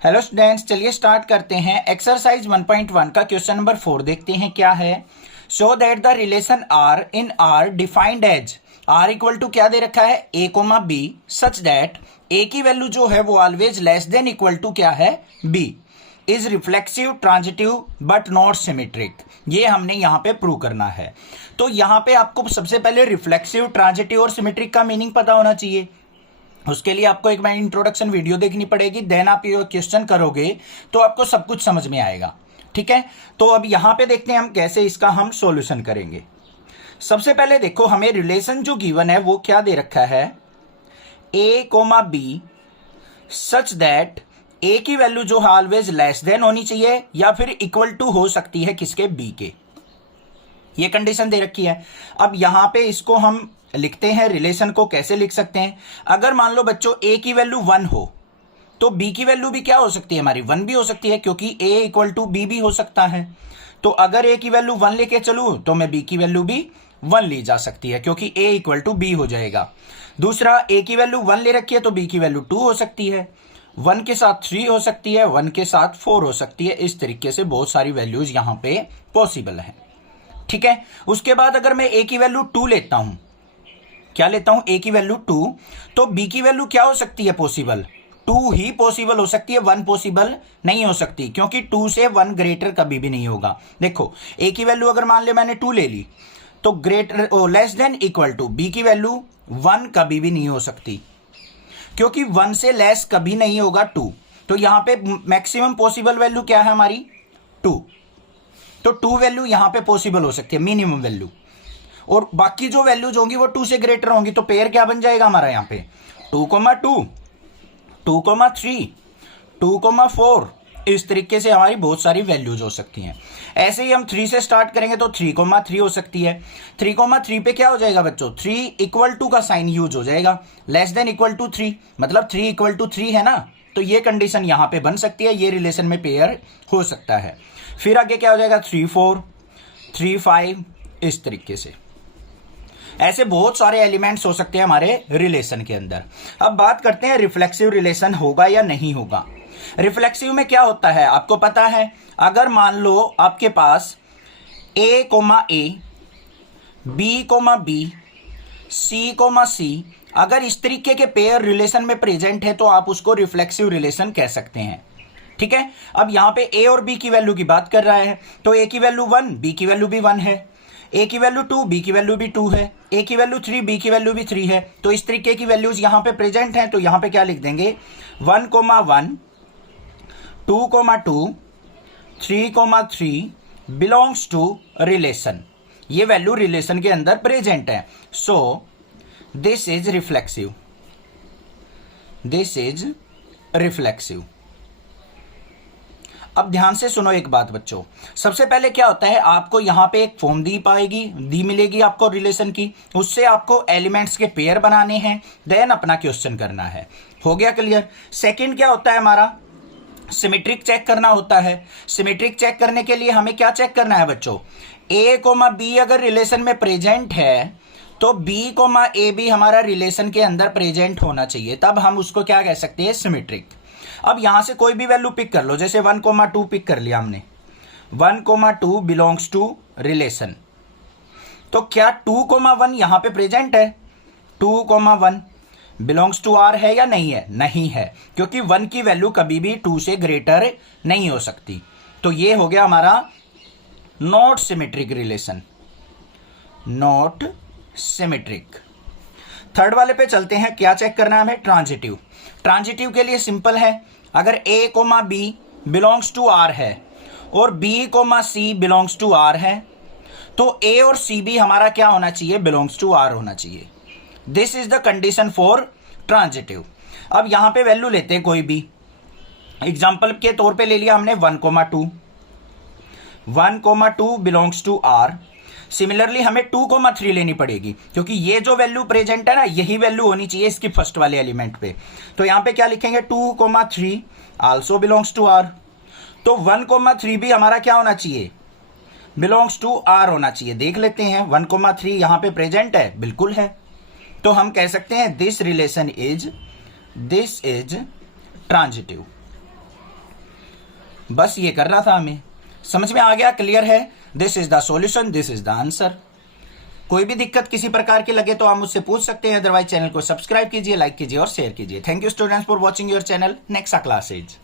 Hello students, चलिए start करते हैं। एक्सरसाइज 1.1 का क्वेश्चन नंबर 4 देखते हैं क्या है। Show that the relation R in R defined as R equal to क्या दे रखा है A comma B such that A की वैल्यू जो है वो always less than equal to क्या है B is reflexive transitive but not symmetric. ये हमने यहाँ पे प्रूव करना है। तो यहाँ पे आपको सबसे पहले रिफ्लेक्सिव ट्रांजिटिव और सिमेट्रिक का मीनिंग पता होना चाहिए। उसके लिए आपको एक इंट्रोडक्शन वीडियो देखनी पड़ेगी, देन आप ये क्वेश्चन करोगे तो आपको सब कुछ समझ में आएगा। ठीक है, तो अब यहां पे देखते हैं हम कैसे इसका हम सॉल्यूशन करेंगे। सबसे पहले देखो, हमें रिलेशन जो गिवन है वो क्या दे रखा है A comma B such that A की वैल्यू जो है ऑलवेज लेस देन होनी चाहिए या फिर इक्वल टू हो सकती है किसके बी के। ये कंडीशन दे रखी है। अब यहां पे इसको हम लिखते हैं, रिलेशन को कैसे लिख सकते हैं। अगर मान लो बच्चों ए की वैल्यू 1 हो तो बी की वैल्यू भी क्या हो सकती है हमारी 1 भी हो सकती है, क्योंकि ए इक्वल टू बी भी हो सकता है। तो अगर ए की वैल्यू 1 लेके चलूं तो मैं बी की वैल्यू भी 1 ली जा सकती है, क्योंकि ए इक्वल टू बी हो जाएगा। दूसरा, ए की वैल्यू 1 ले रखी है तो बी की वैल्यू 2 हो सकती है, 1 के साथ 3 हो सकती है, 1 के साथ 4 हो सकती है। इस तरीके से बहुत सारी वैल्यूज यहां पे पॉसिबल है। ठीक है, उसके बाद अगर मैं ए की वैल्यू 2 लेता हूं, क्या लेता हूं ए की वैल्यू 2, तो बी की वैल्यू क्या हो सकती है पॉसिबल 2 ही पॉसिबल हो सकती है, 1 पॉसिबल नहीं हो सकती, क्योंकि 2 से 1 ग्रेटर कभी भी नहीं होगा। देखो, ए की वैल्यू अगर मान ले मैंने 2 ले ली तो greater less than equal to B की वैल्यू 1 कभी भी नहीं हो सकती, क्योंकि 1 से लेस कभी नहीं होगा 2। तो यहां पे मैक्सिमम पॉसिबल वैल्यू क्या है हमारी 2। तो 2 वैल्यू यहां पे पॉसिबल हो सकती है मिनिमम वैल्यू, और बाकी जो वैल्यूज होंगी वो 2 से ग्रेटर होंगी। तो पेयर क्या बन जाएगा हमारा यहाँ पे 2,2, 2,3, 2,4। इस तरीके से हमारी बहुत सारी वैल्यूज हो सकती हैं। ऐसे ही हम 3 से स्टार्ट करेंगे तो 3,3 हो सकती है। 3,3 पे क्या हो जाएगा बच्चों 3 इक्वल टू का साइन यूज हो जाएगा, लेस देन इक्वल टू 3, मतलब 3 इक्वल टू 3 है ना। तो ये कंडीशन यहां पे बन सकती है, ये रिलेशन में पेयर हो सकता है। फिर आगे क्या हो जाएगा 3, 4, 3, 5, इस तरीके से ऐसे बहुत सारे एलिमेंट्स हो सकते हैं हमारे रिलेशन के अंदर। अब बात करते हैं रिफ्लेक्सिव रिलेशन होगा या नहीं होगा। रिफ्लेक्सिव में क्या होता है आपको पता है। अगर मान लो आपके पास ए कोमा ए, B comma B, C comma C, अगर इस तरीके के पेयर रिलेशन में प्रेजेंट है तो आप उसको रिफ्लेक्सिव रिलेशन कह सकते हैं। ठीक है, अब यहां पे ए और बी की वैल्यू की बात कर रहा है, तो ए की वैल्यू 1, बी की वैल्यू भी 1 है, ए की वैल्यू 2, बी की वैल्यू भी 2 है, ए की वैल्यू 3, बी की वैल्यू भी 3 है। तो इस तरीके की वैल्यूज यहां पे प्रेजेंट हैं। तो यहां पे क्या लिख देंगे 1,1, 2,2, 3,3 बिलोंग्स टू रिलेशन। ये वैल्यू रिलेशन के अंदर प्रेजेंट है। So this is reflexive, this is reflexive. अब ध्यान से सुनो एक बात बच्चों, सबसे पहले क्या होता है आपको यहां पे एक फॉर्म दी मिलेगी आपको रिलेशन की, उससे आपको एलिमेंट्स के पेयर बनाने हैं, देन अपना क्वेश्चन करना है। हो गया क्लियर। सेकंड क्या होता है हमारा सिमेट्रिक चेक करना होता है। सिमेट्रिक चेक करने के लिए हमें क्या चेक करना है बच्चों, ए कोमा बी अगर रिलेशन में प्रेजेंट है तो बी कोमा ए भी हमारा रिलेशन के अंदर प्रेजेंट होना चाहिए, तब हम उसको क्या कह सकते हैं सिमेट्रिक। अब यहां से कोई भी वैल्यू पिक कर लो, जैसे 1,2 पिक कर लिया हमने, 1,2 बिलोंग्स टू रिलेशन। तो क्या 2,1 यहां पे प्रेजेंट है, 2,1 बिलोंग्स टू आर है या नहीं है, नहीं है, क्योंकि 1 की वैल्यू कभी भी 2 से ग्रेटर नहीं हो सकती। तो ये हो गया हमारा not symmetric relation, not symmetric. Third वाले पे चलते हैं, क्या चेक करना है हमें ट्रांजिटिव। ट्रांजिटिव के लिए सिंपल है, अगर A comma B belongs to R है और B comma C belongs to R है तो ए और सी भी हमारा क्या होना चाहिए बिलोंग्स टू आर होना चाहिए। This is the condition for transitive. अब यहां पे वैल्यू लेते हैं कोई भी, एग्जांपल के तौर पे ले लिया हमने 1,2, 1,2 बिलोंग्स टू आर। सिमिलरली हमें 2,3 लेनी पड़ेगी, क्योंकि ये जो वैल्यू प्रेजेंट है ना यही वैल्यू होनी चाहिए इसकी फर्स्ट वाले एलिमेंट पे। तो यहां पे क्या लिखेंगे 2,3 आल्सो बिलोंग्स टू आर। तो 1,3 भी हमारा क्या होना चाहिए बिलोंग्स टू आर होना चाहिए। देख लेते हैं 1,3 यहां पे प्रेजेंट है, बिल्कुल है। तो हम कह सकते हैं दिस रिलेशन इज ट्रांजिटिव। बस ये कर रहा था हमें। समझ में आ गया? क्लियर है? This is the solution, this is the answer. कोई भी दिक्कत किसी प्रकार की लगे तो आप मुझसे पूछ सकते हैं, अदरवाइज चैनल को सब्सक्राइब कीजिए, लाइक कीजिए और शेयर कीजिए। Thank you students for watching your channel. Next class is